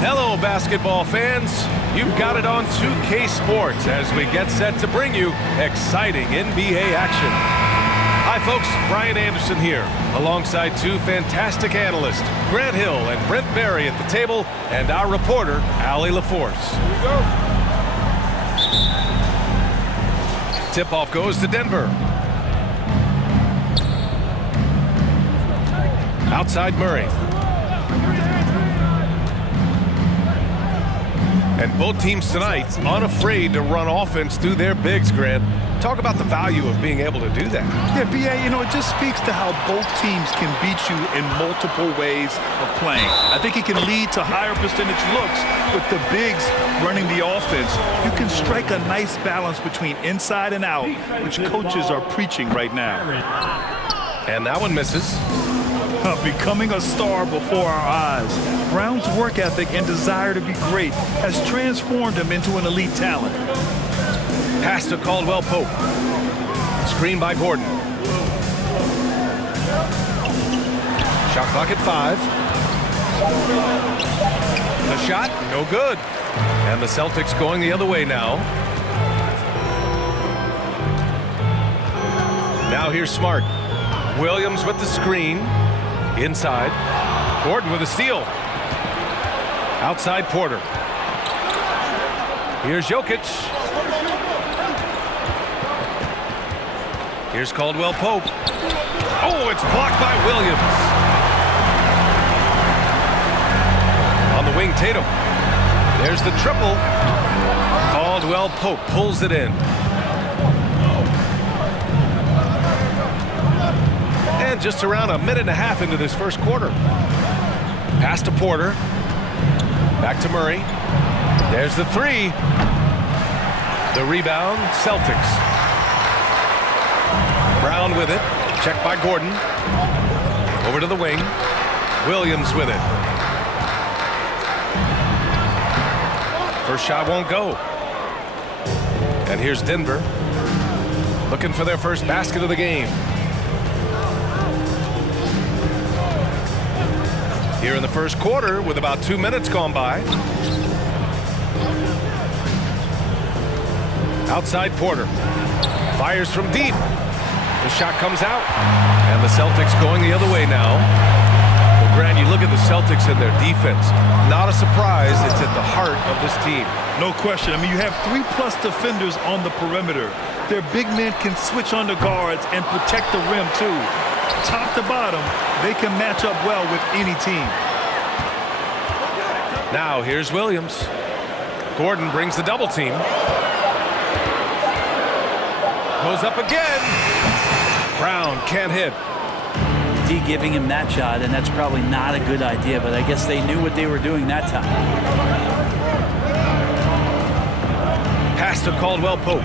Hello, basketball fans. You've got it on 2K Sports as we get set to bring you exciting NBA action. Hi, folks. Brian Anderson here, alongside two fantastic analysts, Grant Hill and Brent Berry at the table, and our reporter, Allie LaForce. Here we go. Tip-off goes to Denver. Outside Murray. And both teams tonight unafraid to run offense through their bigs, Grant. Talk about the value of being able to do that. Yeah, B.A., it just speaks to how both teams can beat you in multiple ways of playing. I think it can lead to higher percentage looks with the bigs running the offense. You can strike a nice balance between inside and out, which coaches are preaching right now. And that one misses. Becoming a star before our eyes. Brown's work ethic and desire to be great has transformed him into an elite talent. Pass to Caldwell Pope. Screen by Gordon. Shot clock at 5. The shot, no good. And the Celtics going the other way now. Now here's Smart. Williams with the screen. Inside. Gordon with a steal. Outside Porter. Here's Jokic. Here's Caldwell Pope. Oh, it's blocked by Williams. On the wing, Tatum. There's the triple. Caldwell Pope pulls it in. And just around a minute and a half into this first quarter. Pass to Porter. Back to Murray. There's the three. The rebound, Celtics. Brown with it. Checked by Gordon. Over to the wing. Williams with it. First shot won't go. And here's Denver. Looking for their first basket of the game. Here in the first quarter with about 2 minutes gone by. Outside Porter. Fires from deep. The shot comes out. And the Celtics going the other way now. Well, Grant, you look at the Celtics and their defense. Not a surprise. It's at the heart of this team. No question. I mean, you have 3+ defenders on the perimeter. Their big men can switch on the guards and protect the rim, too. Top to bottom, they can match up well with any team. Now here's Williams. Gordon brings the double team. Goes up again. Brown can't hit. D giving him that shot, and that's probably not a good idea, but I guess they knew what they were doing that time. Pass to Caldwell Pope.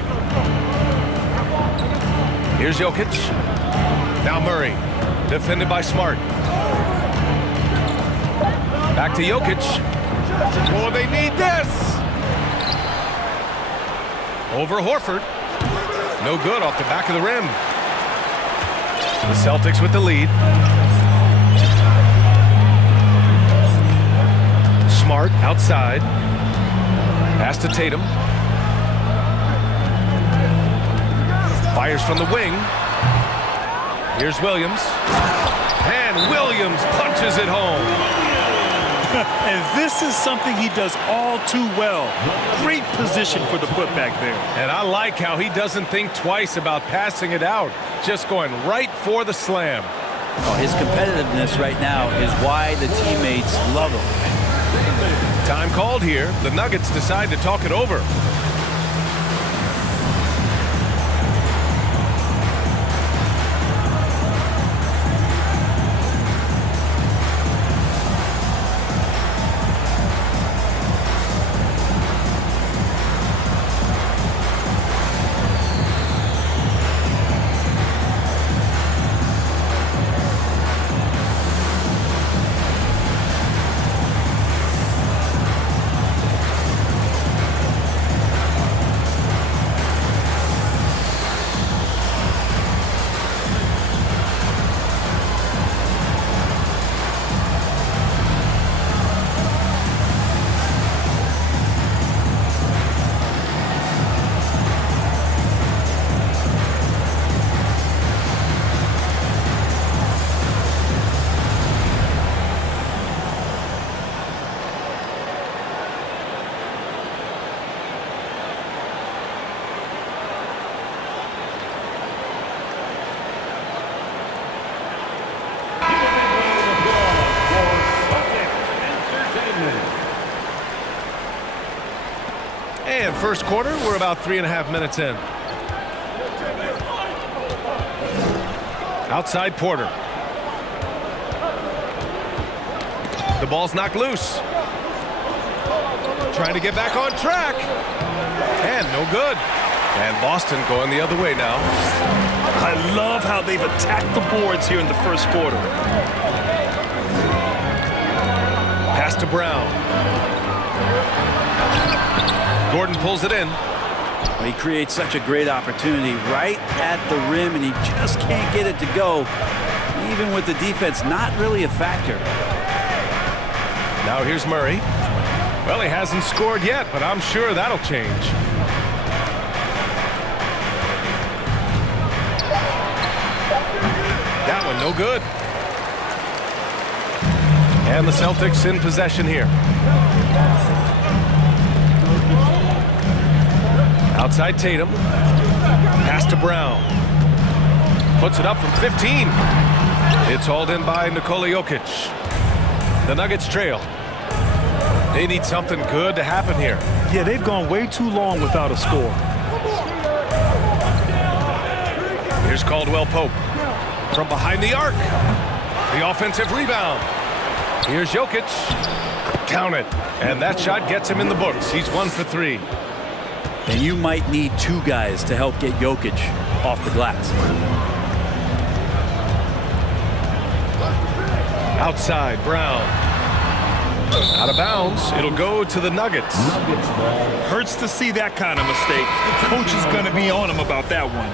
Here's Jokic. Now Murray, defended by Smart. Back to Jokic. Oh, they need this. Over Horford. No good off the back of the rim. The Celtics with the lead. Smart outside. Pass to Tatum. Fires from the wing. Here's Williams. And Williams punches it home. And this is something he does all too well. Great position for the putback there. And I like how he doesn't think twice about passing it out. Just going right for the slam. Oh, his competitiveness right now is why the teammates love him. Time called here. The Nuggets decide to talk it over. first quarter. We're about 3.5 minutes in. Outside Porter. The ball's knocked loose. Trying to get back on track. And no good. And Boston going the other way now. I love how they've attacked the boards here in the first quarter. Pass to Brown. Gordon pulls it in. Well, he creates such a great opportunity right at the rim, and he just can't get it to go, even with the defense not really a factor. Now here's Murray. Well, he hasn't scored yet, but I'm sure that'll change. That one no good. And the Celtics in possession here. Outside Tatum. Pass to Brown. Puts it up from 15. It's hauled in by Nikola Jokic. The Nuggets trail. They need something good to happen here. Yeah, they've gone way too long without a score. Here's Caldwell Pope. From behind the arc. The offensive rebound. Here's Jokic. Count it. And that shot gets him in the books. He's 1 for 3. And you might need two guys to help get Jokic off the glass. Outside, Brown. Out of bounds. It'll go to the Nuggets. Hurts to see that kind of mistake. The coach is going to be on him about that one.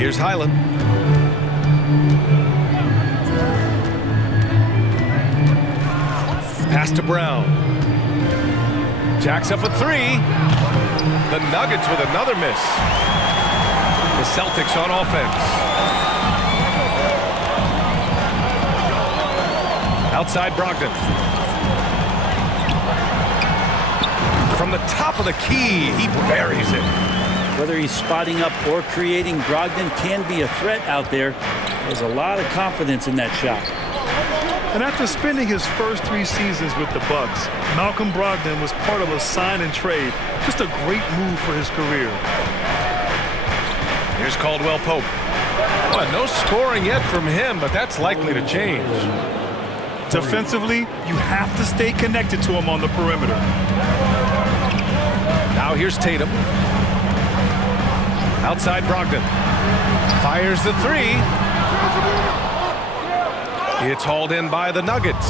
Here's Highland. Pass to Brown. Jacks up a 3. The Nuggets with another miss. The Celtics on offense. Outside Brogdon. From the top of the key, he buries it. Whether he's spotting up or creating, Brogdon can be a threat out there. There's a lot of confidence in that shot. And after spending his first 3 seasons with the Bucks, Malcolm Brogdon was part of a sign and trade. Just a great move for his career. Here's Caldwell Pope. Well, no scoring yet from him, but that's likely to change. Defensively, you have to stay connected to him on the perimeter. Now here's Tatum. Outside Brogdon. Fires the 3. It's hauled in by the Nuggets.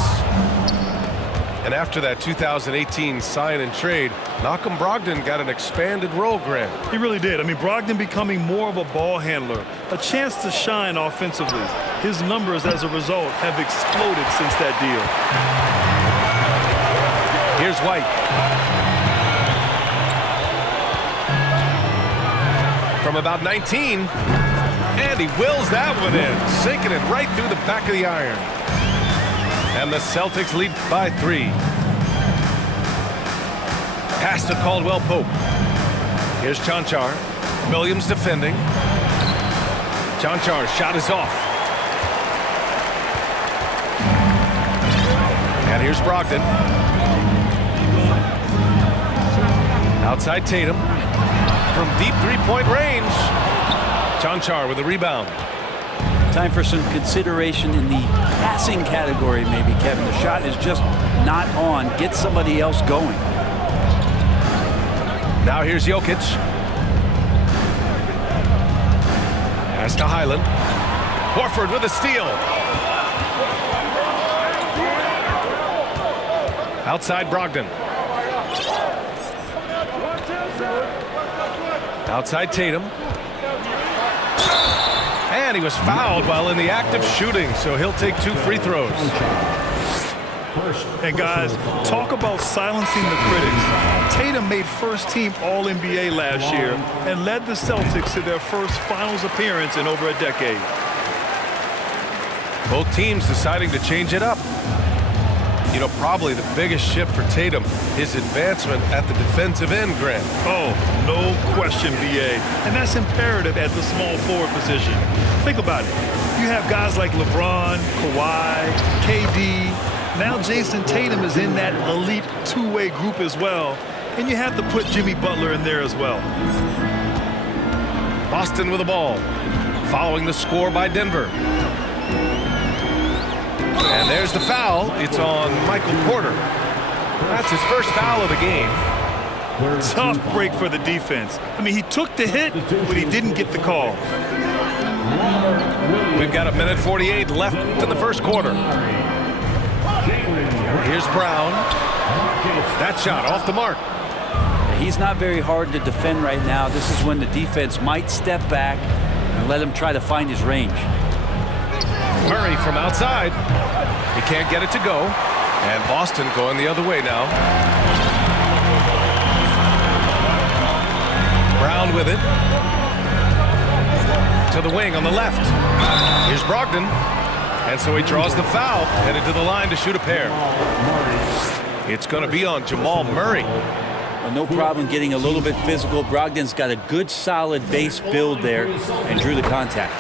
And after that 2018 sign and trade, Malcolm Brogdon got an expanded role, Grant. He really did. I mean, Brogdon becoming more of a ball handler, a chance to shine offensively. His numbers as a result have exploded since that deal. Here's White. From about 19, and he wills that one in, sinking it right through the back of the iron. And the Celtics lead by 3. Pass to Caldwell Pope. Here's Chanchar. Williams defending. Chanchar's shot is off. And here's Brogdon. Outside Tatum. From deep three-point range. Chanchar with a rebound. Time for some consideration in the passing category, maybe, Kevin. The shot is just not on. Get somebody else going. Now here's Jokic. Pass to Highland. Horford with a steal. Outside Brogdon. Outside Tatum. And he was fouled while in the act of shooting, so he'll take 2 free throws. And guys, talk about silencing the critics. Tatum made first-team All-NBA last year and led the Celtics to their first finals appearance in over a decade. Both teams deciding to change it up. You know, probably the biggest shift for Tatum, his advancement at the defensive end, Grant. Oh, no question, B.A. And that's imperative at the small forward position. Think about it. You you have guys like LeBron, Kawhi, KD. Now Jason Tatum is in that elite two-way group as well. And you have to put Jimmy Butler in there as well. Boston with the ball, following the score by Denver. And there's the foul. It's on Michael Porter. That's his first foul of the game. Tough break for the defense. I mean, he took the hit, but he didn't get the call. We've got 1:48 left in the first quarter. Here's Brown. That shot off the mark. He's not very hard to defend right now. This is when the defense might step back and let him try to find his range. Murray from outside. He can't get it to go. And Boston going the other way now. Brown with it. To the wing on the left. Here's Brogdon. And so he draws the foul. Headed to the line to shoot a pair. It's going to be on Jamal Murray. Well, no problem getting a little bit physical. Brogdon's got a good solid base build there and drew the contact.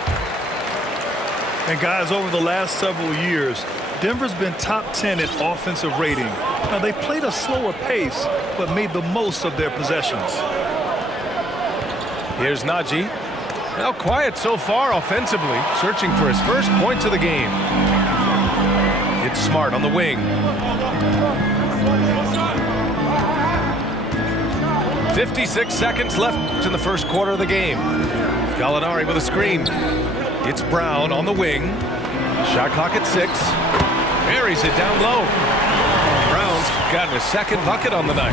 And guys, over the last several years, Denver's been top 10 in offensive rating. Now, they played a slower pace, but made the most of their possessions. Here's Najee. Now quiet so far offensively, searching for his first points of the game. It's Smart on the wing. 56 seconds left in the first quarter of the game. Gallinari with a screen. It's Brown on the wing. Shot clock at 6. Buries it down low. Brown's got a second bucket on the night.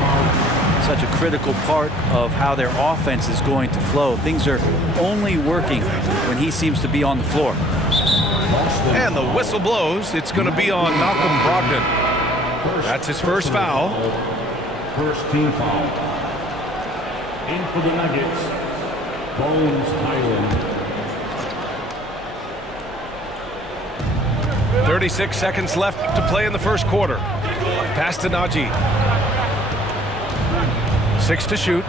Such a critical part of how their offense is going to flow. Things are only working when he seems to be on the floor. And the whistle blows. It's going to be on Malcolm Brogdon. That's his first foul. First team foul. In for the Nuggets, Bones Hyland. 36 seconds left to play in the first quarter. Pass to Najee. 6 to shoot.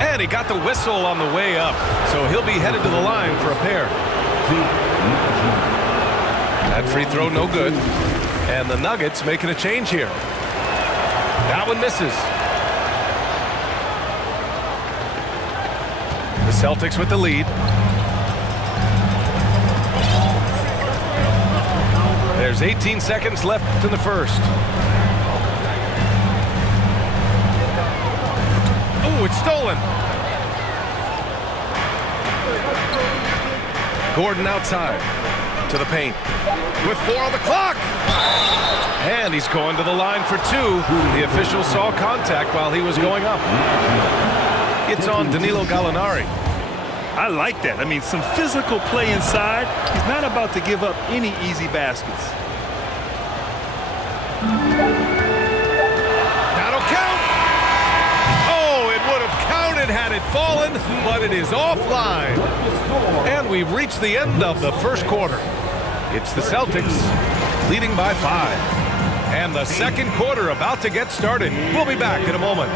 And he got the whistle on the way up. So he'll be headed to the line for a pair. That free throw no good. And the Nuggets making a change here. That one misses. The Celtics with the lead. There's 18 seconds left in the first. Oh, it's stolen. Gordon outside to the paint with 4 on the clock. And he's going to the line for 2. The official saw contact while he was going up. It's on Danilo Gallinari. I like that. I mean, some physical play inside. He's not about to give up any easy baskets. That'll count. Oh, it would have counted had it fallen, but it is offline. And we've reached the end of the first quarter. It's the Celtics leading by 5. And the second quarter about to get started. We'll be back in a moment.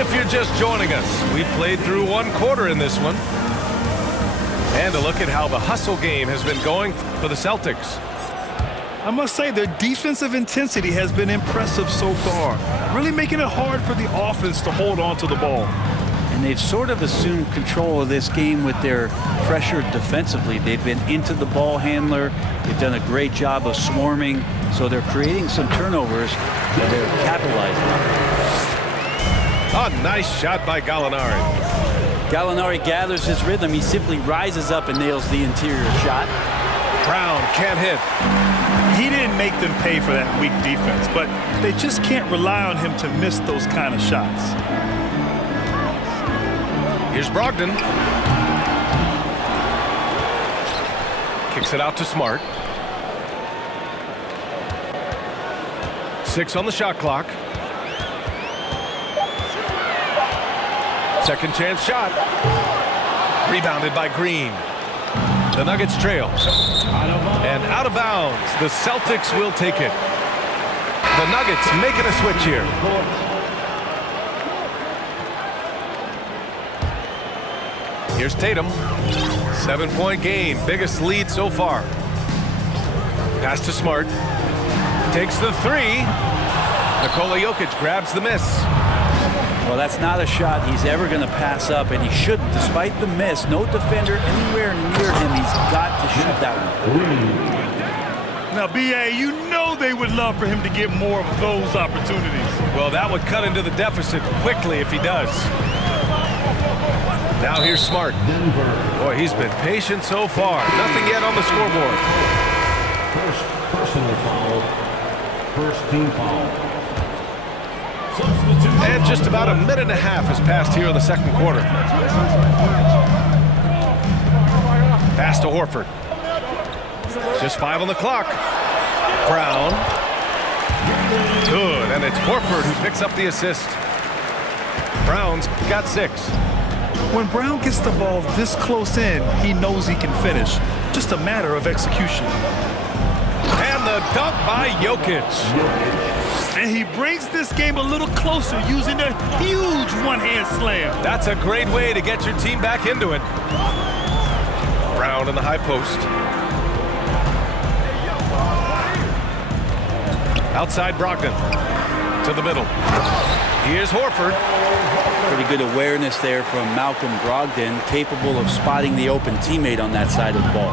If you're just joining us, we played through 1 quarter in this one. And a look at how the hustle game has been going for the Celtics. I must say their defensive intensity has been impressive so far, really making it hard for the offense to hold on to the ball. And they've sort of assumed control of this game with their pressure defensively. They've been into the ball handler. They've done a great job of swarming. So they're creating some turnovers that they're capitalizing on. A nice shot by Gallinari. Gallinari gathers his rhythm. He simply rises up and nails the interior shot. Brown can't hit. He didn't make them pay for that weak defense, but they just can't rely on him to miss those kind of shots. Here's Brogdon. Kicks it out to Smart. 6 on the shot clock. Second chance shot. Rebounded by Green. The Nuggets trail. And out of bounds. The Celtics will take it. The Nuggets making a switch here. Here's Tatum. 7-point game, biggest lead so far. Pass to Smart. Takes the three. Nikola Jokic grabs the miss. Well, that's not a shot he's ever going to pass up, and he shouldn't. Despite the miss, no defender anywhere near him. He's got to shoot that one. Now, B.A., you know they would love for him to get more of those opportunities. Well, that would cut into the deficit quickly if he does. Now here's Smart. Boy, he's been patient so far. Nothing yet on the scoreboard. First personal foul. First team foul. And just about a minute and a half has passed here in the second quarter. Pass to Horford. Just 5 on the clock. Brown. Good, and it's Horford who picks up the assist. Brown's got 6. When Brown gets the ball this close in, he knows he can finish. Just a matter of execution. And the dunk by Jokic. And he brings this game a little closer using a huge one-hand slam. That's a great way to get your team back into it. Brown in the high post. Outside Brogdon. To the middle. Here's Horford. Pretty good awareness there from Malcolm Brogdon, capable of spotting the open teammate on that side of the ball.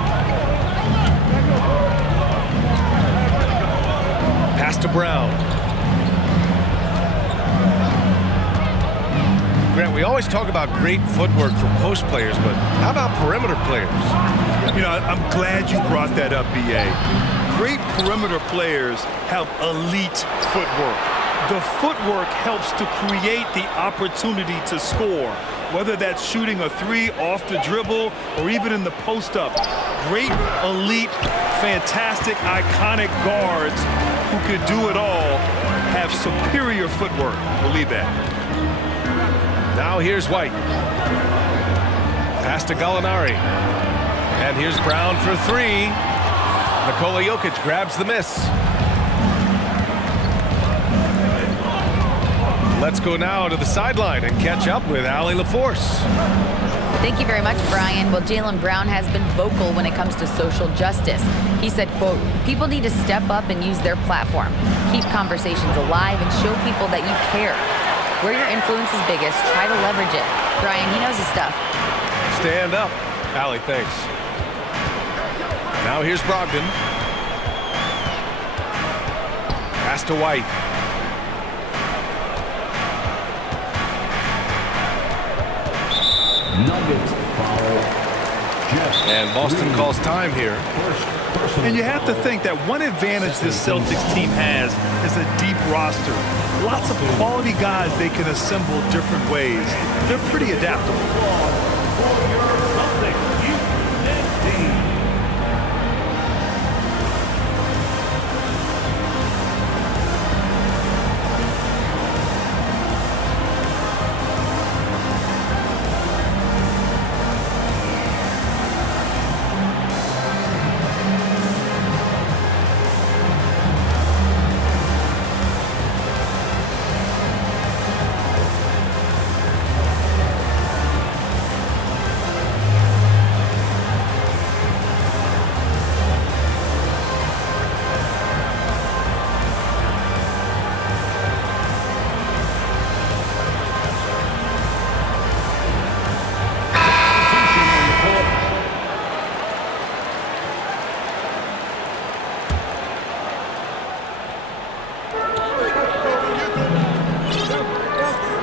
Pass to Brown. Grant, we always talk about great footwork for post players, but how about perimeter players? You know, I'm glad you brought that up, B.A. Great perimeter players have elite footwork. The footwork helps to create the opportunity to score, whether that's shooting a 3 off the dribble or even in the post-up. Great, elite, fantastic, iconic guards who could do it all have superior footwork. Believe that. Now here's White. Pass to Gallinari. And here's Brown for 3. Nikola Jokic grabs the miss. Let's go now to the sideline and catch up with Allie LaForce. Thank you very much, Brian. Well, Jaylen Brown has been vocal when it comes to social justice. He said, quote, "People need to step up and use their platform. Keep conversations alive and show people that you care. Where your influence is biggest, try to leverage it." Brian, he knows his stuff. Stand up. Allie, thanks. Now here's Brogdon. Pass to White. Nuggets foul. And Boston calls time here. And you have to think that one advantage this Celtics team has is a deep roster. Lots of quality guys they can assemble different ways. They're pretty adaptable.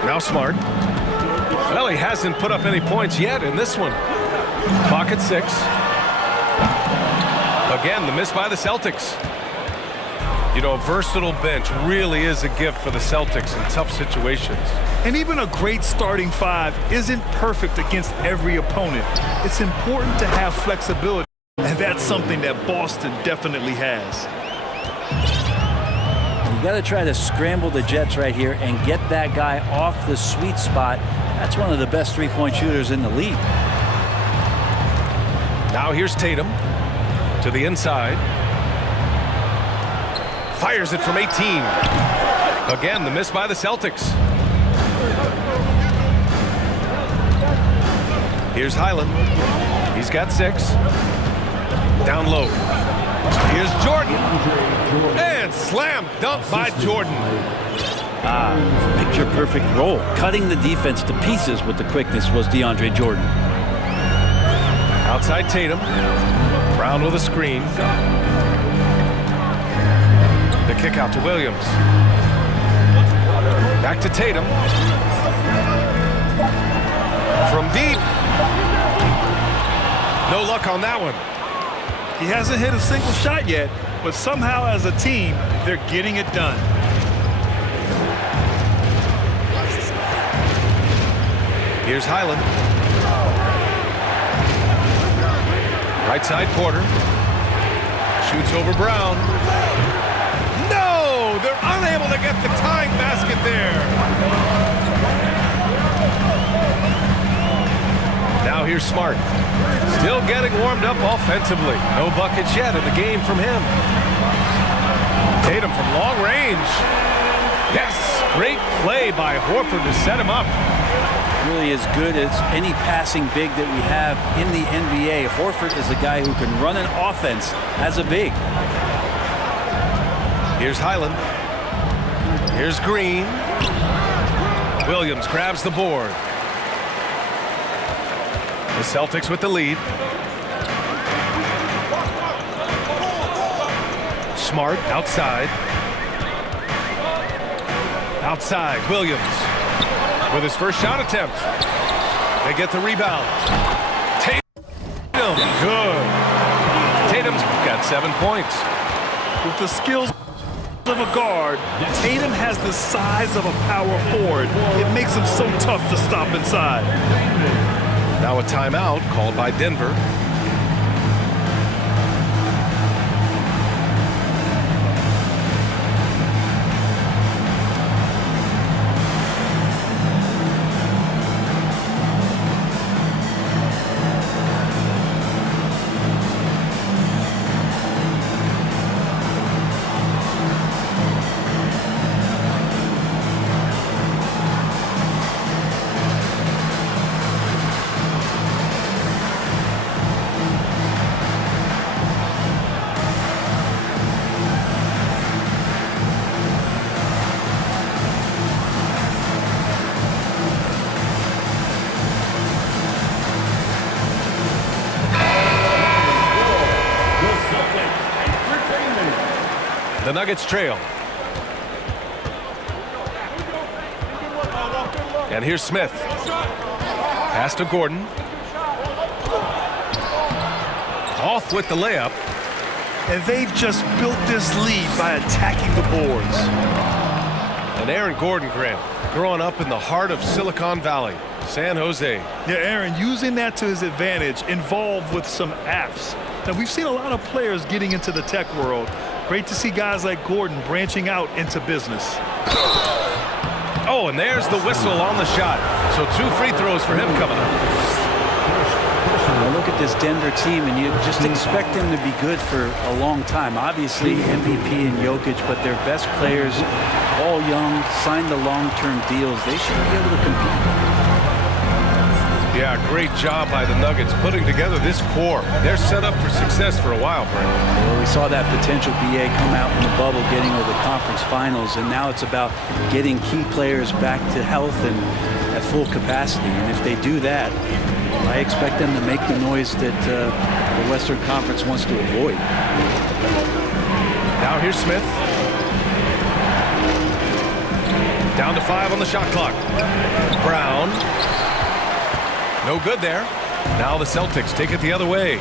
Now Smart. Well, he hasn't put up any points yet in this one. Clock at 6. Again, the miss by the Celtics. You know, a versatile bench really is a gift for the Celtics in tough situations. And even a great starting 5 isn't perfect against every opponent. It's important to have flexibility, and that's something that Boston definitely has. You got to try to scramble the Jets right here and get that guy off the sweet spot. That's one of the best three-point shooters in the league. Now here's Tatum to the inside. Fires it from 18. Again, the miss by the Celtics. Here's Highland. He's got 6. Down low. Here's Jordan. And slam dunk by Jordan. Picture perfect roll. Cutting the defense to pieces with the quickness was DeAndre Jordan. Outside Tatum. Brown with a screen. The kick out to Williams. Back to Tatum. From deep. No luck on that one. He hasn't hit a single shot yet, but somehow as a team, they're getting it done. Here's Highland. Right side Porter. Shoots over Brown. No! They're unable to get the tying basket there. Now here's Smart. Still getting warmed up offensively. No buckets yet in the game from him. Tatum from long range. Yes! Great play by Horford to set him up. Really as good as any passing big that we have in the NBA. Horford is a guy who can run an offense as a big. Here's Highland. Here's Green. Williams grabs the board. The Celtics with the lead. Smart outside. Outside, Williams with his first shot attempt. They get the rebound. Tatum, good. Tatum's got 7 points. With the skills of a guard, Tatum has the size of a power forward. It makes him so tough to stop inside. Now a timeout called by Denver. The Nuggets trail. And here's Smith. Pass to Gordon. Off with the layup. And they've just built this lead by attacking the boards. And Aaron Gordon, Grant, growing up in the heart of Silicon Valley, San Jose. Yeah, Aaron, using that to his advantage, involved with some apps. Now, we've seen a lot of players getting into the tech world. Great to see guys like Gordon branching out into business. Oh, and there's the whistle on the shot. So 2 free throws for him coming up. I look at this Denver team, and you just expect them to be good for a long time. Obviously, MVP and Jokic, but their best players, all young, signed the long-term deals. They should be able to compete. Yeah, great job by the Nuggets putting together this core. They're set up for success for a while, Brent. Well, we saw that potential BA come out in the bubble, getting to the conference finals, and now it's about getting key players back to health and at full capacity. And if they do that, I expect them to make the noise that the Western Conference wants to avoid. Now here's Smith. Down to 5 on the shot clock. Brown. No good there. Now the Celtics take it the other way.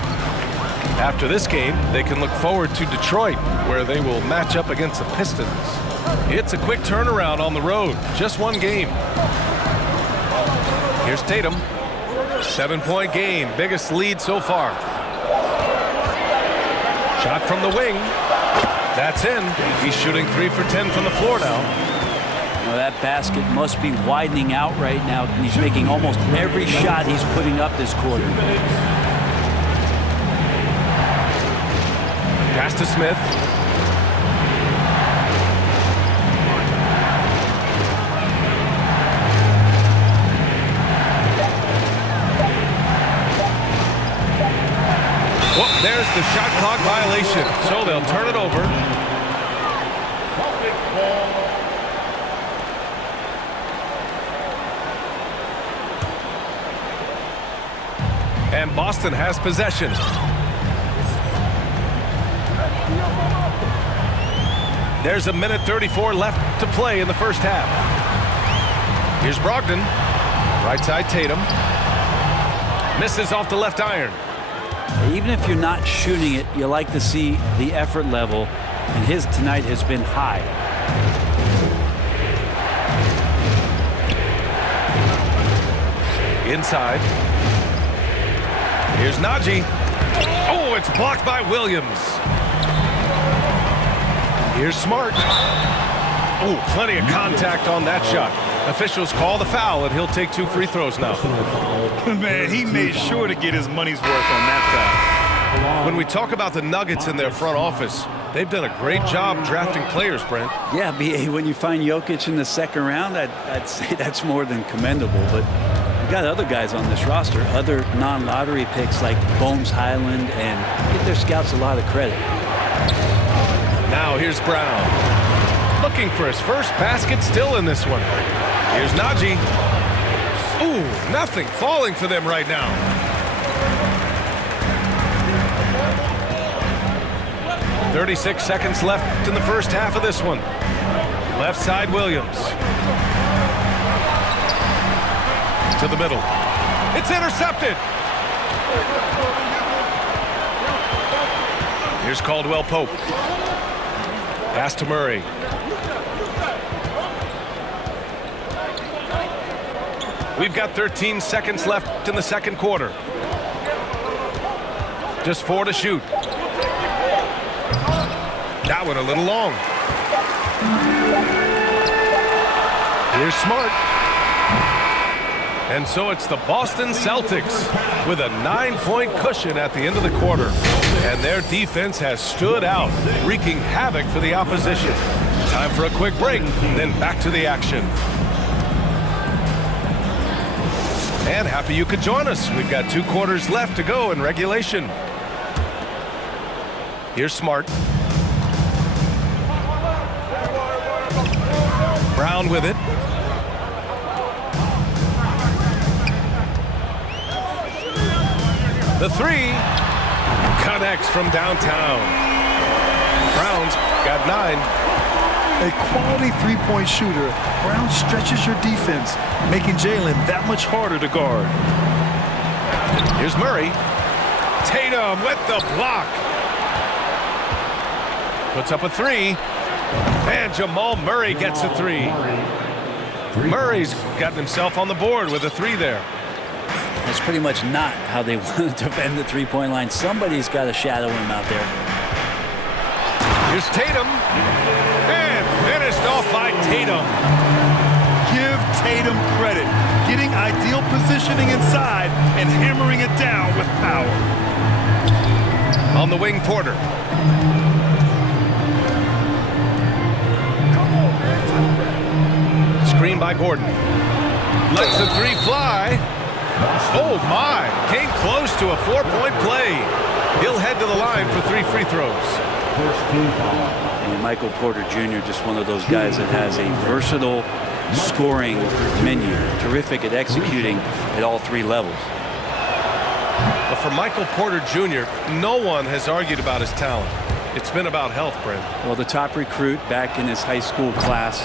After this game, they can look forward to Detroit, where they will match up against the Pistons. It's a quick turnaround on the road. Just 1 game. Here's Tatum. 7-point game. Biggest lead so far. Shot from the wing. That's in. He's shooting 3 for 10 from the floor now. Well, that basket must be widening out right now. He's making almost every shot he's putting up this quarter. Pass to Smith. shot clock violation, so they'll turn it over. And Boston has possession. There's a minute 34 left to play in the first half. Here's Brogdon. Right side Tatum. Misses off the left iron. Even if you're not shooting it, you like to see the effort level, and his tonight has been high. Inside. Here's Najee. Oh, it's blocked by Williams. Here's Smart. Oh, plenty of contact on that shot. Officials call the foul, and he'll take 2 free throws now. Man, he made sure to get his money's worth on that foul. When we talk about the Nuggets in their front office, they've done a great job drafting players, Brent. Yeah, B.A., when you find Jokic in the second round, I'd say that's more than commendable. But we've got other guys on this roster, other non-lottery picks like Bones Highland, and give their scouts a lot of credit. Now here's Brown. Looking for his first basket still in this one. Here's Najee. Ooh, nothing falling for them right now. "36 seconds left in the first half of this one. Left side Williams. To the middle. It's intercepted. Here's Caldwell Pope. Pass to Murray. We've got 13 seconds left in the second quarter. Just 4 to shoot. That one a little long. Here's Smart. And so it's the Boston Celtics with a 9-point cushion at the end of the quarter. And their defense has stood out, wreaking havoc for the opposition. Time for a quick break, then back to the action. And happy you could join us. We've got 2 quarters left to go in regulation. Here's Smart. Brown with it. The 3 connects from downtown. Brown's got 9. A quality three-point shooter, Brown stretches your defense, making Jalen that much harder to guard. Here's Murray. Tatum with the block. Puts up a 3. And Jamal Murray gets a 3. Murray's gotten himself on the board with a 3 there. That's pretty much not how they want to defend the three-point line. Somebody's got to shadow him out there. Here's Tatum. And finished off by Tatum. Give Tatum credit, getting ideal positioning inside and hammering it down with power. On the wing, Porter. Screen by Gordon. Lets the 3 fly. Oh my, came close to a 4-point play. He'll head to the line for 3 free throws. And Michael Porter Jr., just one of those guys that has a versatile scoring menu, terrific at executing at all 3 levels. But for Michael Porter Jr., no one has argued about his talent. It's been about health, Brent. Well, the top recruit back in his high school class.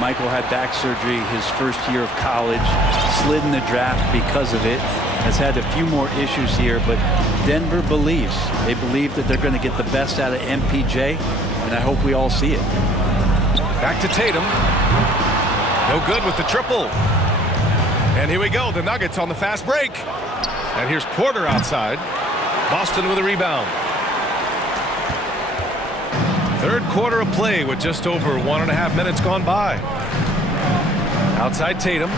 Michael had back surgery his first year of college, slid in the draft because of it, has had a few more issues here, but Denver believes. They believe that they're going to get the best out of MPJ, and I hope we all see it. Back to Tatum. No good with the triple. And here we go, the Nuggets on the fast break. And here's Porter outside. Boston with a rebound. Third quarter of play with just over 1.5 minutes gone by. Outside Tatum.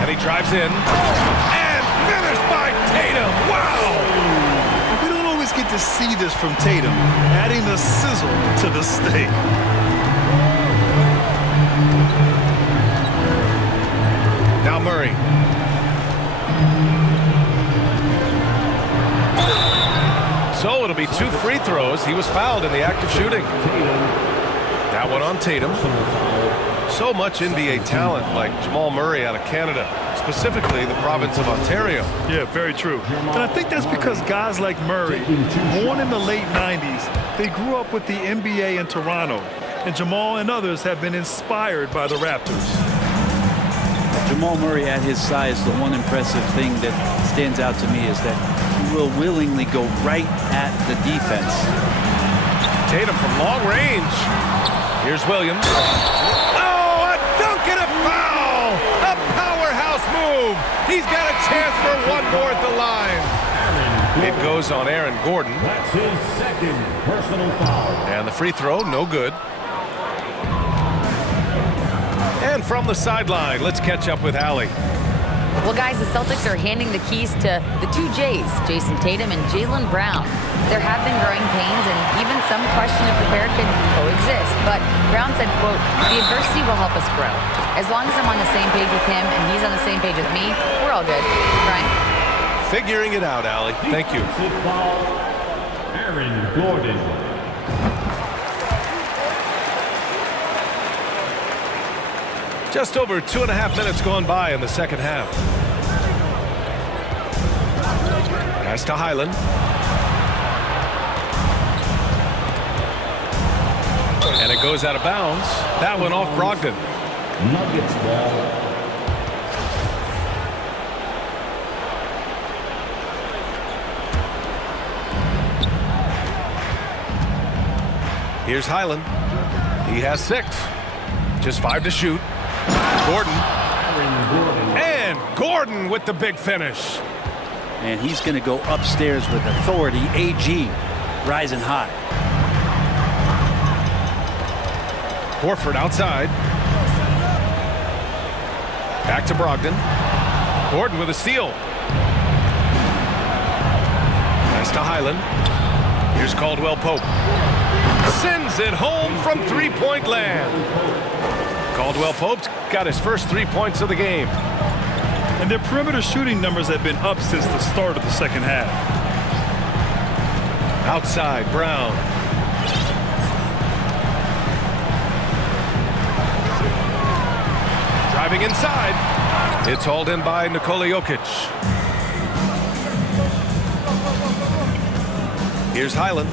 And he drives in. And finished by Tatum. Wow! We don't always get to see this from Tatum, adding the sizzle to the steak. Now Murray. Murray. So it'll be 2 free throws. He was fouled in the act of shooting. That one on Tatum. So much NBA talent like Jamal Murray out of Canada, specifically the province of Ontario. Yeah, very true. And I think that's because guys like Murray, born in the late 90s, they grew up with the NBA in Toronto. And Jamal and others have been inspired by the Raptors. Jamal Murray at his size, the one impressive thing that stands out to me is that he will willingly go right at the defense. Tatum from long range. Here's Williams. Oh, a dunk and a foul! A powerhouse move. He's got a chance for one more at the line. It goes on Aaron Gordon. That's his second personal foul. And the free throw, no good. And from the sideline, let's catch up with Allie. Well, guys, the Celtics are handing the keys to the 2 J's, Jason Tatum and Jaylen Brown. There have been growing pains and even some question if the pair can coexist. But Brown said, quote, "The adversity will help us grow. As long as I'm on the same page with him and he's on the same page with me, we're all good." Brian? Figuring it out, Allie. Thank you. Defensive foul, Aaron Gordon. Just over 2.5 minutes gone by in the second half. Pass to Highland. And it goes out of bounds. That one off Brogdon. Nuggets ball. Here's Highland. He has 6. Just 5 to shoot. Gordon. And Gordon with the big finish. And he's going to go upstairs with authority. AG rising high. Horford outside. Back to Brogdon. Gordon with a steal. Pass to Highland. Here's Caldwell Pope. Sends it home from three-point land. Caldwell Pope's got his first 3 points of the game. And their perimeter shooting numbers have been up since the start of the second half. Outside, Brown. Driving inside. It's hauled in by Nikola Jokic. Here's Highland.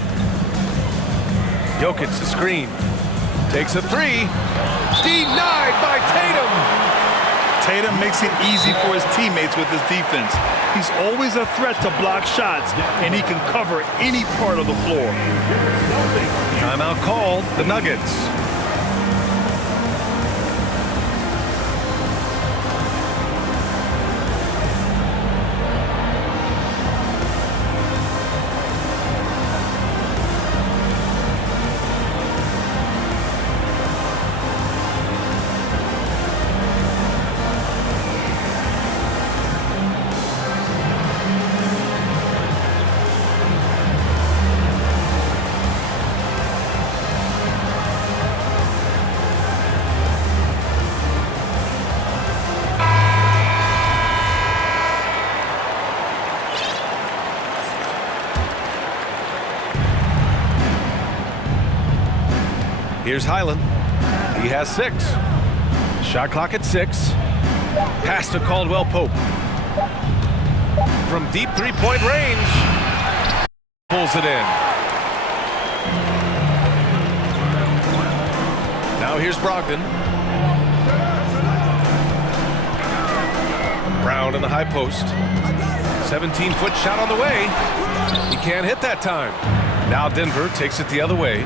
Jokic the screen. Takes a 3. Denied by Tatum. Tatum makes it easy for his teammates with his defense. He's always a threat to block shots, and he can cover any part of the floor. Timeout called, the Nuggets. Here's Highland. He has 6. Shot clock at 6. Pass to Caldwell Pope. From deep three-point range. Pulls it in. Now here's Brogdon. Brown in the high post. 17-foot shot on the way. He can't hit that time. Now Denver takes it the other way.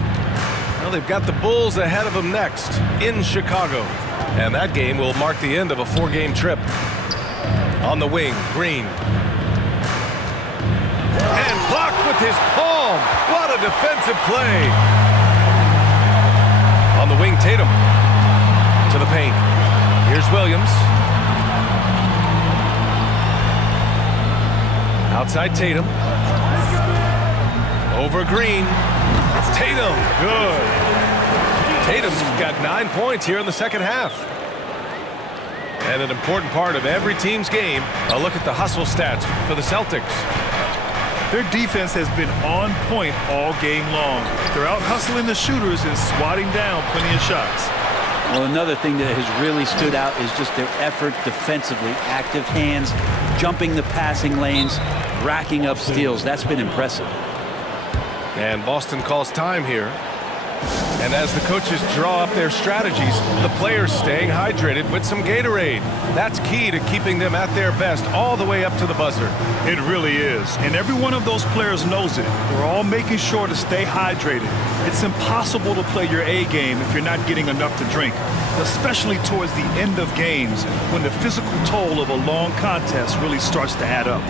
Well, they've got the Bulls ahead of them next in Chicago. And that game will mark the end of a 4-game trip. On the wing, Green. And blocked with his palm. What a defensive play. On the wing, Tatum. To the paint. Here's Williams. Outside Tatum. Over Green. Tatum, good. Tatum's got 9 points here in the second half. And an important part of every team's game, a look at the hustle stats for the Celtics. Their defense has been on point all game long. They're out hustling the shooters and swatting down plenty of shots. Well, another thing that has really stood out is just their effort defensively. Active hands, jumping the passing lanes, racking up steals. That's been impressive. And Boston calls time here. And as the coaches draw up their strategies, the players staying hydrated with some Gatorade. That's key to keeping them at their best all the way up to the buzzer. It really is. And every one of those players knows it. They're all making sure to stay hydrated. It's impossible to play your A game if you're not getting enough to drink, especially towards the end of games when the physical toll of a long contest really starts to add up.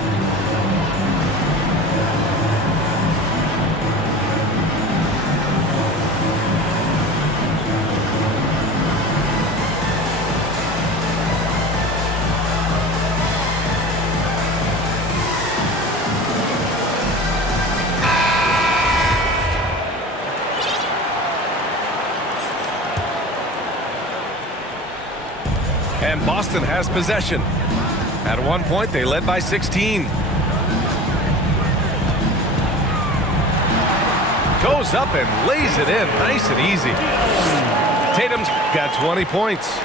And Boston has possession. At one point, they led by 16. Goes up and lays it in nice and easy. Tatum's got 20 points.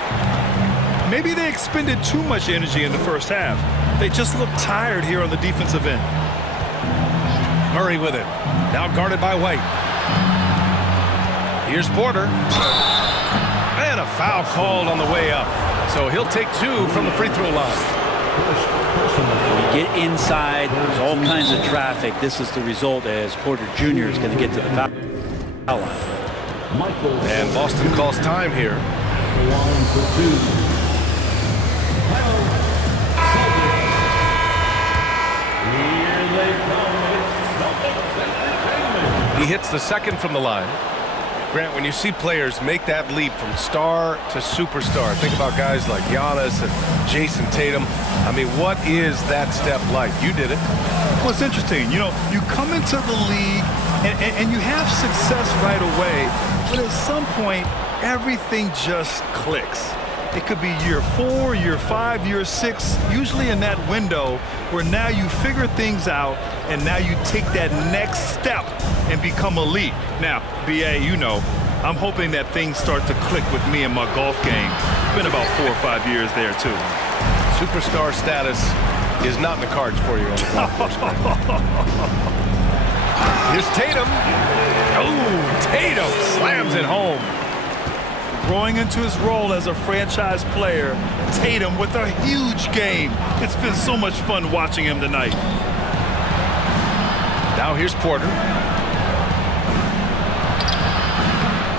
Maybe they expended too much energy in the first half. They just look tired here on the defensive end. Murray with it. Now guarded by White. Here's Porter. And a foul called on the way up. So he'll take 2 from the free throw line. You get inside, there's all kinds of traffic. This is the result as Porter Jr. is going to get to the foul line. And Boston calls time here. He hits the second from the line. Grant, when you see players make that leap from star to superstar, think about guys like Giannis and Jason Tatum. I mean, what is that step like? You did it. Well, it's interesting. You know, you come into the league and you have success right away, but at some point, everything just clicks. It could be year 4, year 5, year 6, usually in that window where now you figure things out and now you take that next step and become elite. Now, BA, you know, I'm hoping that things start to click with me and my golf game. It's been about 4 or 5 years there, too. Superstar status is not in the cards for you on the golf course, man. Here's Tatum. Oh, Tatum slams it home. Growing into his role as a franchise player, Tatum with a huge game. It's been so much fun watching him tonight. Now here's Porter.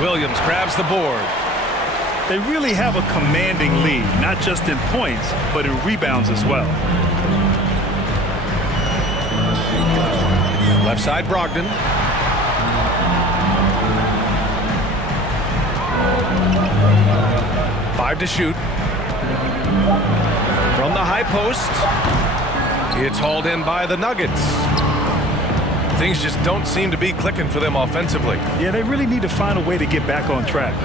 Williams grabs the board. They really have a commanding lead, not just in points, but in rebounds as well. Left side, Brogdon. Five to shoot. From the high post. It's hauled in by the Nuggets. Things just don't seem to be clicking for them offensively. Yeah, they really need to find a way to get back on track.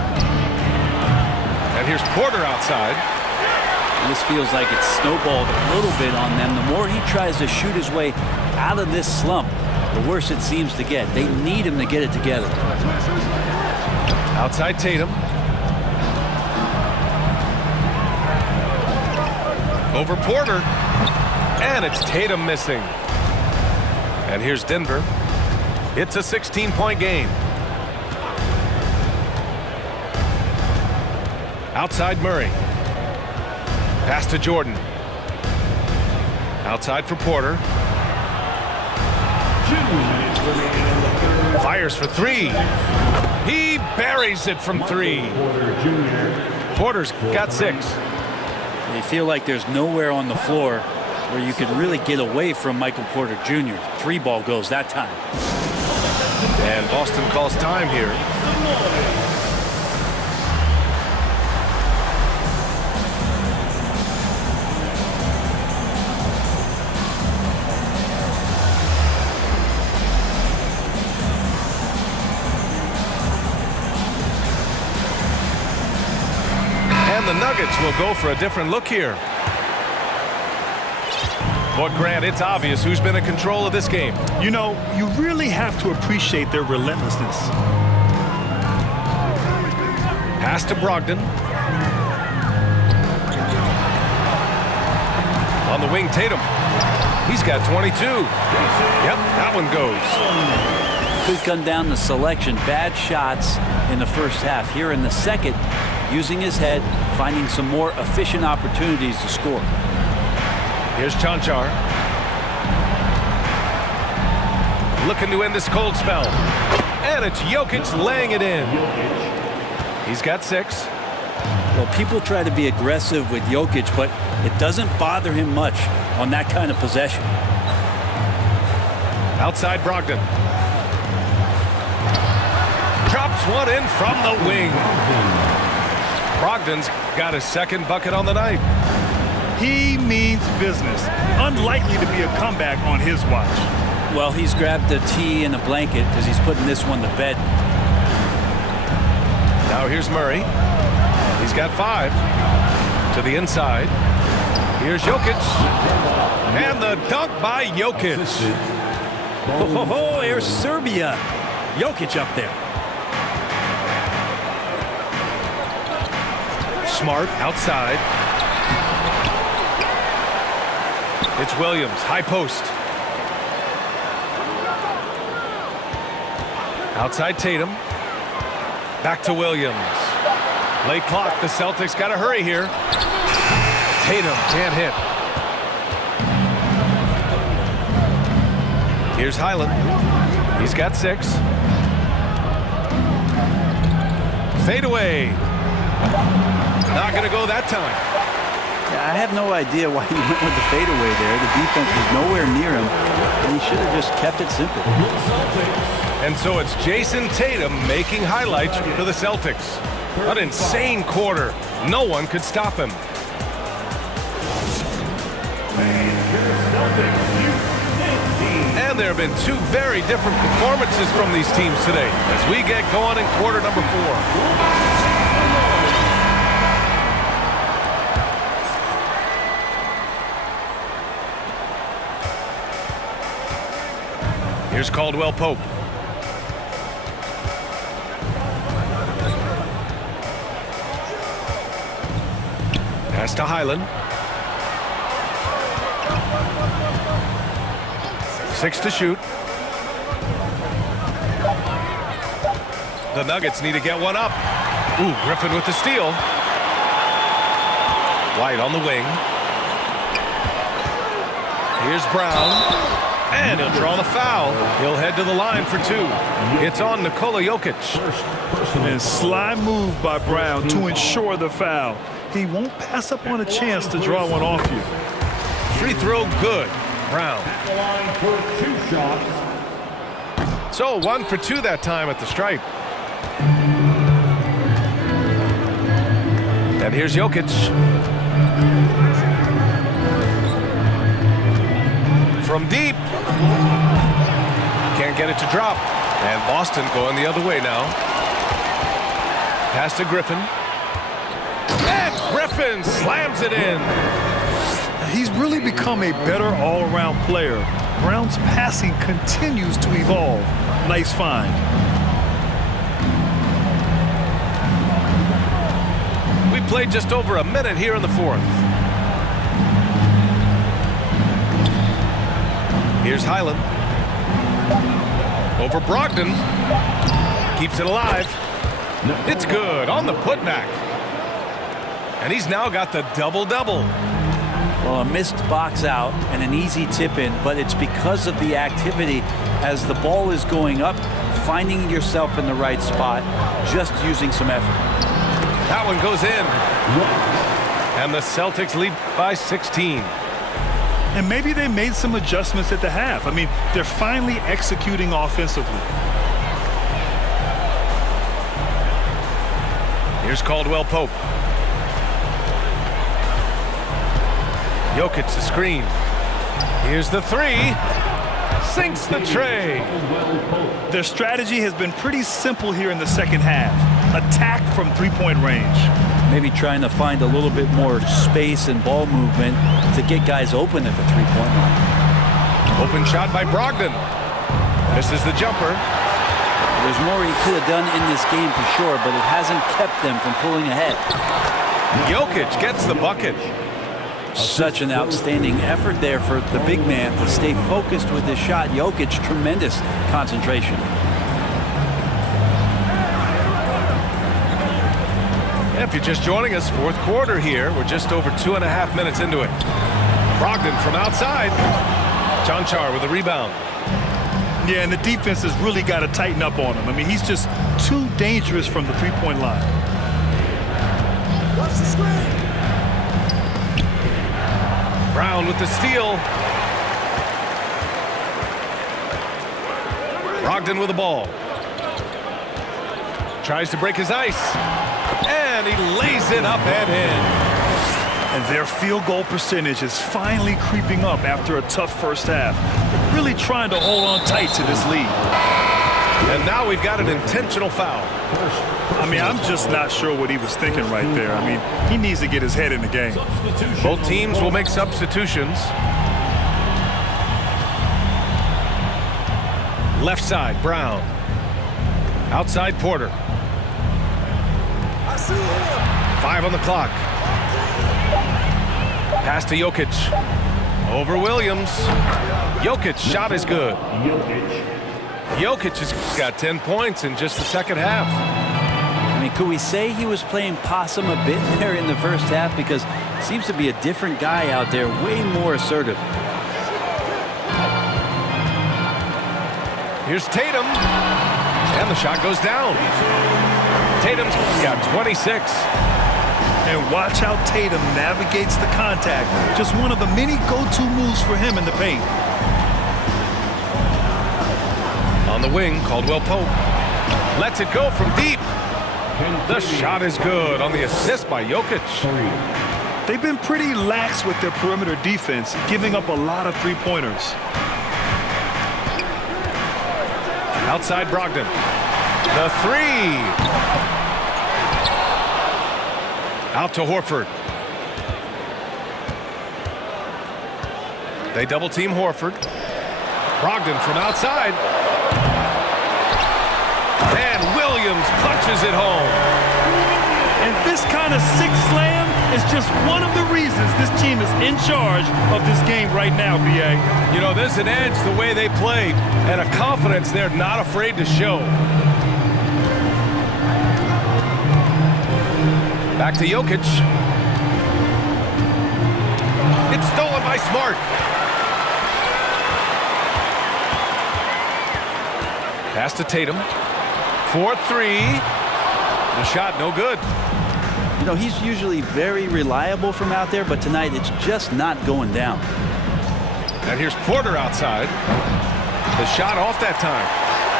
And here's Porter outside. And this feels like it's snowballed a little bit on them. The more he tries to shoot his way out of this slump, the worse it seems to get. They need him to get it together. Outside Tatum. Over Porter. And it's Tatum missing. And here's Denver. It's a 16-point game. Outside Murray. Pass to Jordan. Outside for Porter. Fires for 3. He buries it from 3. Porter's got 6. They feel like there's nowhere on the floor where you could really get away from Michael Porter Jr. 3 ball goes that time. And Boston calls time here. And the Nuggets Nuggets will go for a different look here. But Grant, it's obvious who's been in control of this game. You know, you really have to appreciate their relentlessness. Pass to Brogdon. On the wing, Tatum. He's got 22. Yep, that one goes. Could come down to selection. Bad shots in the first half. Here in the second, using his head, finding some more efficient opportunities to score. Here's Chanchar. Looking to end this cold spell. And it's Jokic laying it in. He's got 6. Well, people try to be aggressive with Jokic, but it doesn't bother him much on that kind of possession. Outside Brogdon. Drops one in from the wing. Brogdon's got his second bucket on the night. He means business. Unlikely to be a comeback on his watch. Well, he's grabbed a tee and a blanket because he's putting this one to bed. Now here's Murray. He's got 5. To the inside. Here's Jokic. And the dunk by Jokic. Oh, here's Serbia. Jokic up there. Smart outside. It's Williams, high post. Outside Tatum. Back to Williams. Late clock, the Celtics got to hurry here. Tatum can't hit. Here's Highland. He's got 6. Fade away. Not going to go that time. Yeah, I have no idea why he went with the fadeaway there. The defense was nowhere near him, and he should have just kept it simple. And so it's Jason Tatum making highlights for the Celtics. An insane quarter. No one could stop him. And there have been 2 very different performances from these teams today as we get going in quarter number 4. Here's Caldwell Pope. Pass to Highland. 6 to shoot. The Nuggets need to get one up. Ooh, Griffin with the steal. White on the wing. Here's Brown. And he'll draw the foul. He'll head to the line for 2. It's on Nikola Jokic. And sly move by Brown to ensure the foul. He won't pass up on a chance to draw one off you. Free throw good. Brown. The line for 2 shots. So 1 for 2 that time at the stripe. And here's Jokic. From deep. Can't get it to drop. And Boston going the other way now. Pass to Griffin. And Griffin slams it in. He's really become a better all-around player. Brown's passing continues to evolve. Nice find. We played just over a minute here in the 4th. Here's Highland. Over Brogdon. Keeps it alive. It's good on the putback. And he's now got the double-double. Well, a missed box out and an easy tip in, but it's because of the activity as the ball is going up, finding yourself in the right spot, just using some effort. That one goes in. And the Celtics lead by 16. And maybe they made some adjustments at the half. I mean, they're finally executing offensively. Here's Caldwell Pope. Jokic the screen. Here's the 3. Sinks the tray. Their strategy has been pretty simple here in the second half. Attack from 3-point range. maybe trying to find a little bit more space and ball movement to get guys open at the three-point line. Open shot by Brogdon. Misses the jumper. There's more he could have done in this game for sure, but it hasn't kept them from pulling ahead. Jokic gets the bucket. Such an outstanding effort there for the big man to stay focused with his shot. Jokic, tremendous concentration. If you're just joining us, fourth quarter here. We're just over 2.5 minutes into it. Brogdon from outside. Jonchar with a rebound. Yeah, and the defense has really got to tighten up on him. I mean, he's just too dangerous from the three-point line. Watch the screen. Brown with the steal. Brogdon with the ball. Tries to break his ice. And he lays it up and in. And their field goal percentage is finally creeping up after a tough first half. They're really trying to hold on tight to this lead. And now we've got an intentional foul. I mean, I'm just not sure what he was thinking right there. I mean, he needs to get his head in the game. Both teams will make substitutions. Left side, Brown. Outside, Porter. I see him. 5 on the clock. Pass to Jokic. Over Williams. Jokic shot is good. Jokic has got 10 points in just the second half. I mean, could we say he was playing possum a bit there in the first half? Because it seems to be a different guy out there, way more assertive. Here's Tatum. And the shot goes down. Tatum's got 26. And watch how Tatum navigates the contact. Just one of the many go-to moves for him in the paint. On the wing, Caldwell Pope. Lets it go from deep. The shot is good on the assist by Jokic. They've been pretty lax with their perimeter defense, giving up a lot of three-pointers. Outside Brogdon. The three. Out to Horford. They double team Horford. Brogdon from outside. And Williams punches it home. And this kind of sick slam is just one of the reasons this team is in charge of this game right now, B.A. You know, there's an edge the way they play and a confidence they're not afraid to show. Back to Jokic. It's stolen by Smart. Pass to Tatum. 4-3. The shot no good. You know, he's usually very reliable from out there, but tonight it's just not going down. And here's Porter outside. The shot off that time.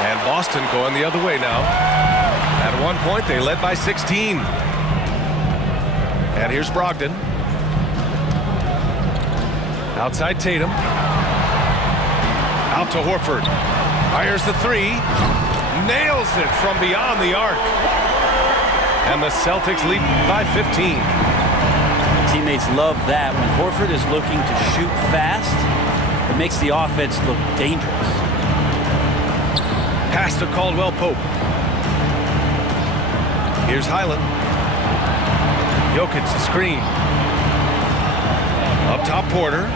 And Boston going the other way now. At one point, they led by 16. And here's Brogdon. Outside Tatum. Out to Horford. Fires the three. Nails it from beyond the arc. And the Celtics lead by 15. Teammates love that. When Horford is looking to shoot fast, it makes the offense look dangerous. Pass to Caldwell Pope. Here's Highland. Jokic the screen. Up top Porter.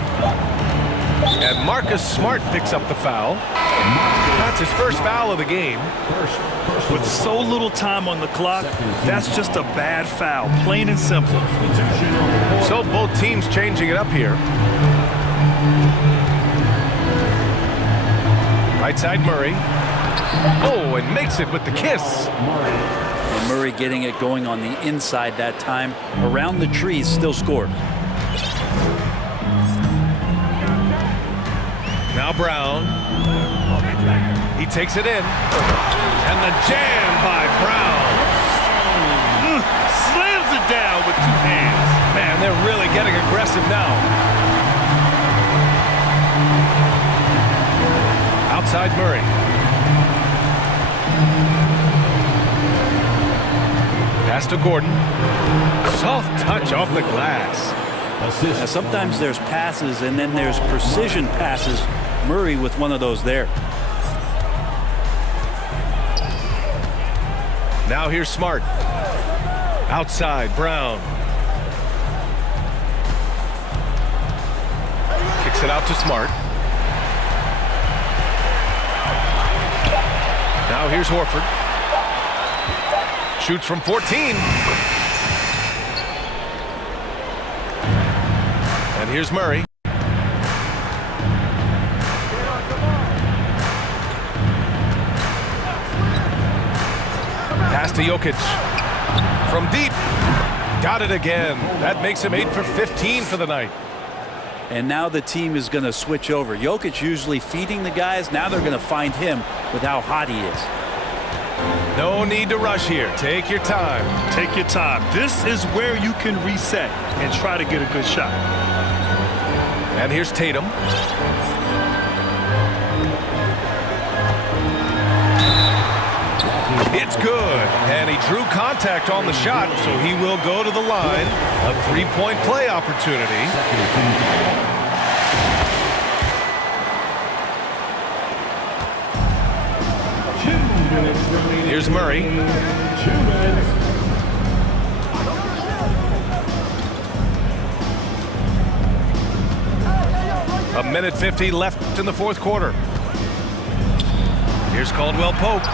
And Marcus Smart picks up the foul. That's his first foul of the game. With so little time on the clock, that's just a bad foul, plain and simple. So both teams changing it up here. Right side Murray. Oh, and makes it with the kiss. And Murray getting it going on the inside that time. Around the trees, still scores. Now Brown. He takes it in. And the jam by Brown. Slams it down with two hands. Man, they're really getting aggressive now. Outside Murray. Pass to Gordon. Soft touch off the glass. Now, sometimes there's passes and then there's precision passes. Murray with one of those there. Now here's Smart. Outside, Brown. Kicks it out to Smart. Now here's Horford. Shoots from 14. And here's Murray. Pass to Jokic. From deep. Got it again. That makes him 8 for 15 for the night. And now the team is going to switch over. Jokic usually feeding the guys. Now they're going to find him with how hot he is. No need to rush here. Take your time. Take your time. This is where you can reset and try to get a good shot. And here's Tatum. It's good. And he drew contact on the shot, so he will go to the line. A three-point play opportunity. Here's Murray. 2 minutes. A minute 50 left in the fourth quarter. Here's Caldwell Pope.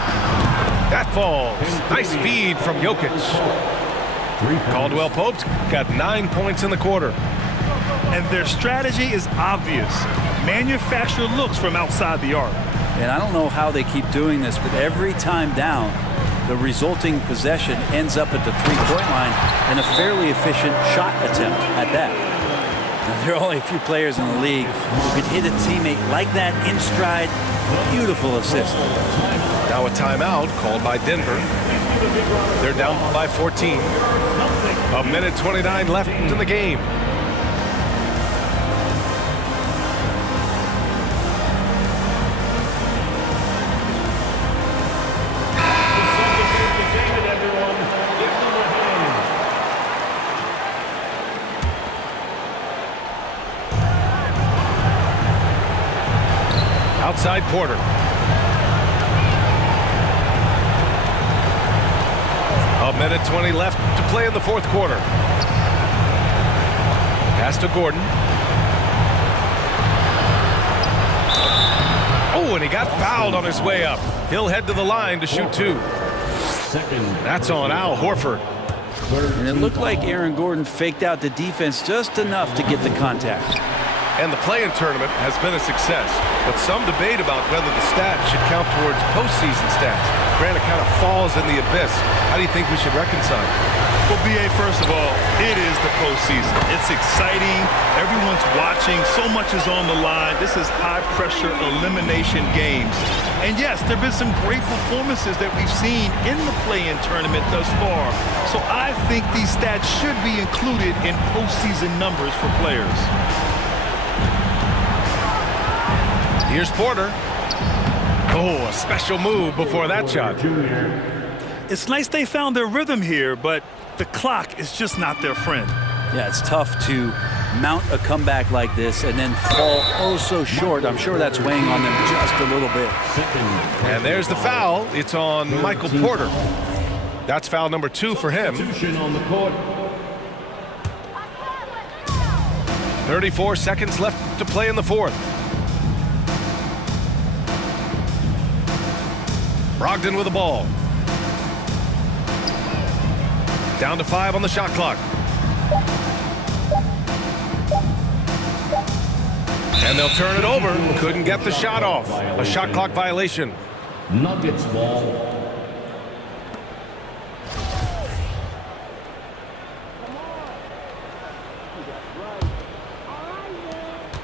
That falls. Nice feed from Jokic. Caldwell Pope's got 9 points in the quarter. And their strategy is obvious. Manufacture looks from outside the arc. And I don't know how they keep doing this, but every time down, the resulting possession ends up at the three-point line and a fairly efficient shot attempt at that. Now, there are only a few players in the league who could hit a teammate like that in stride. Beautiful assist. Now a timeout called by Denver. They're down by 14. A minute 29 left in the game. Outside Porter. A minute 20 left to play in the fourth quarter. Pass to Gordon. Oh, and he got fouled on his way up. He'll head to the line to shoot two. That's on Al Horford. And it looked like Aaron Gordon faked out the defense just enough to get the contact. And the play-in tournament has been a success, but some debate about whether the stats should count towards postseason stats. Granted, it kind of falls in the abyss. How do you think we should reconcile? Well, B.A., first of all, it is the postseason. It's exciting. Everyone's watching. So much is on the line. This is high-pressure elimination games. And yes, there have been some great performances that we've seen in the play-in tournament thus far. So I think these stats should be included in postseason numbers for players. Here's Porter. Oh, a special move before that shot. It's nice they found their rhythm here, but the clock is just not their friend. Yeah, it's tough to mount a comeback like this and then fall oh so short. I'm sure that's weighing on them just a little bit. And there's the foul. It's on Michael Porter. That's foul number 2 for him. On the court. 34 seconds left to play in the fourth. Brogdon with the ball. Down to 5 on the shot clock. And they'll turn it over. Couldn't get the shot off. A shot clock violation. Nuggets ball.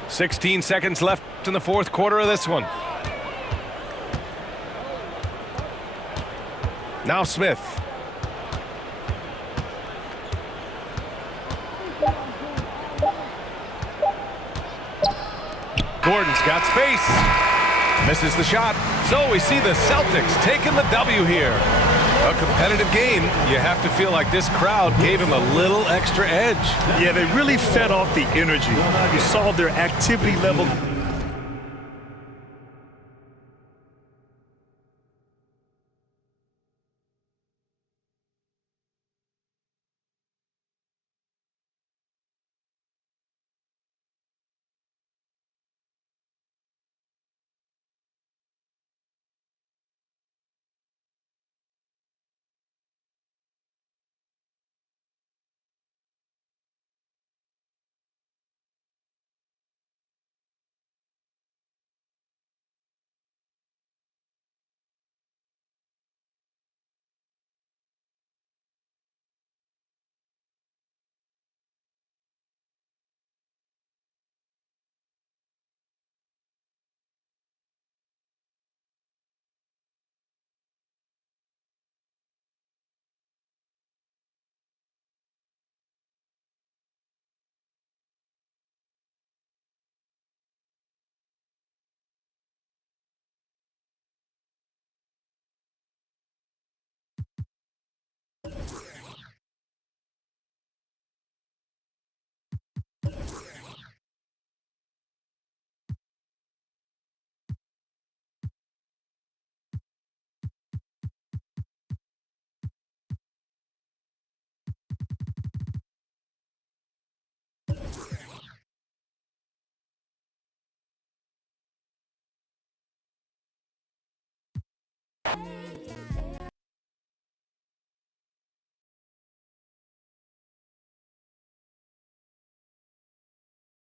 "16 seconds left in the fourth quarter of this one. Now Smith. Gordon's got space. Misses the shot. So we see the Celtics taking the W here. A competitive game, you have to feel like this crowd gave him a little extra edge. Yeah, they really fed off the energy. You saw their activity level.